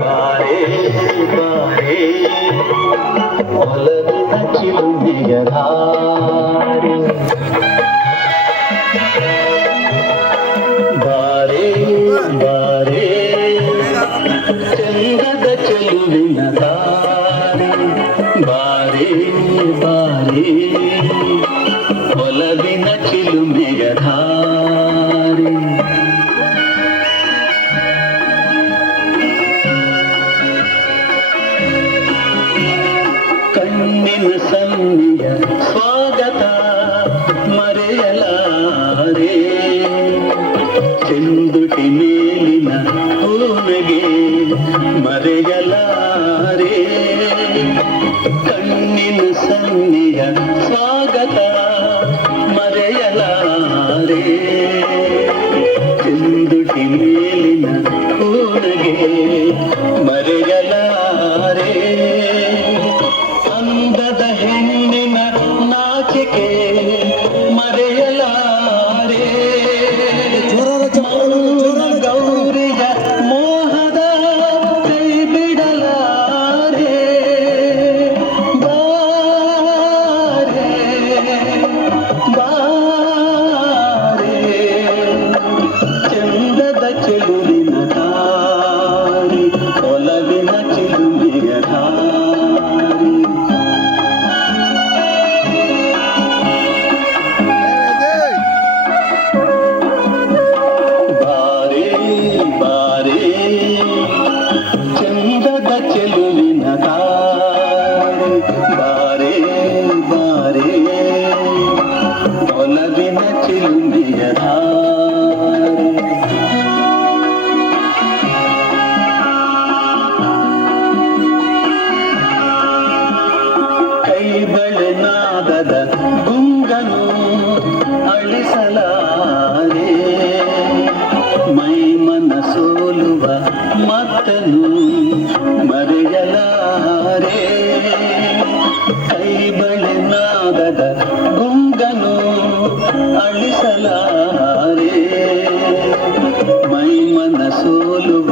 ಬಾರೆ ಬಾರೆ ಒಲವಿನ ಚಿಲುಮೆಯ ಧಾರೆ ಬಾರೆ ಬಾರೆ ಚಂದದ ಚೆಲುವಿನ ಧಾರೆ ಬಾರೆ ಬಾರೆ ಒಲವಿನ ಚಿಲುಮೆಯ ಧಾರೆ ಕಣ್ಣಿನ ಸನ್ನಿಯ ಸ್ವಾಗತ ಮರೆಯಲಾರೆ ಚೆಂದುಟಿ ಮೇಲಿನ ಹೂವಿಗೆ ಮರೆಯಲಾರೆ ಕಣ್ಣಿನ ಸನ್ನಿಯ ಸ್ವಾಗತ ಮರೆಯಲಾರೆ ಚೆಂದುಟಿ ಮೇಲಿನ ಹೂವಿಗೆ ಮರೆಯಲಾರೆ ಅಂದದ ಹೆಣ್ಣಿನ ನಾಚಿಕೆ ಮರೆಯಲಾರೆ ಗೌರಿಯ ಮೋಹದ ಕೈ ಬಿಡಲಾರೆ ಬಾರೆ ಬಾರೆ ಚಂದದ ಚೆಲುವಿನ ದಾರಿ ಒಲವಿನ ಚಿಲುಮೆಯ ದಾರಿ ಬಾರೆ ಬಾರೆ ಚಂದದ ಚೆಲುವಿನ ದಾರಿ ಬಾರೆ ಬಾರೆ ಒಲವಿನ ಚಿಲುಮೆಯ ದಾರಿ ಕೈ ಬಳೆನಾದದ ಗುಂಗನು ಅಳಿಸಲಾರೆ ಮೈ ಮನ ಸೋಲುವ ಮತ್ತನು ಮರೆಯಲಾರೆ ಕೈ ಬಳೆನಾದದ ಗುಂಗನು ಅಳಿಸಲಾರೆ ಮೈ ಮನ ಸೋಲುವ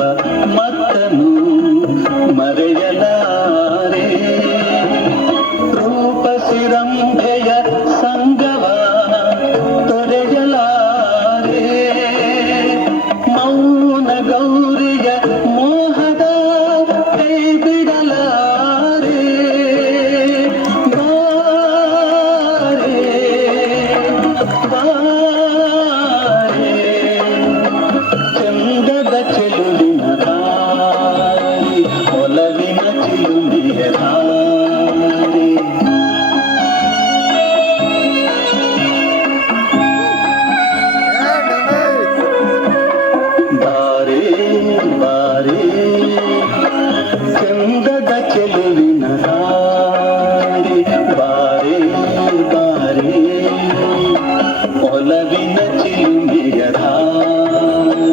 ಮತ್ತನು ಮರೆಯಲಾರೆ ರೂಪಸಿರಂಭೆಯ ಸಂಗವ ತೊರೆಯಲಾರೆ ಮೌನ ಗೌರಿಯ ಮೋಹದ ಕೈ ಬಿಡಲಾರೆ ಬಾರೆ ಬಾರೆ ಚಂದದ ಚೆಲುವಿನ ದಾರಿ ಒಲವಿನ ಚಿಲುಮೆಯ ದಾರಿ ಬಾರೆ ಬಾರೆ ಚಂದದ ಚೆಲುವಿನ ದಾರಿ ಬಾರೆ ಬಾರೆ ಒಲವಿನ ಚಿಲುಮೆಯ ದಾರಿ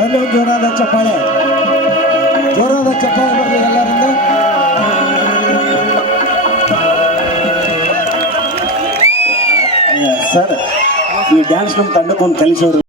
ಒಂದು ಜೋರಾದ ಚಪ್ಪಾಳೆ ಬರಲಿ ಎಲ್ಲರಿಂದ. ಸರ್ ಈ ಡ್ಯಾನ್ಸ್ ನಮ್ಮ ತಂಡಕ್ಕೆ ಒಂದು ಕಲಿಸೋರು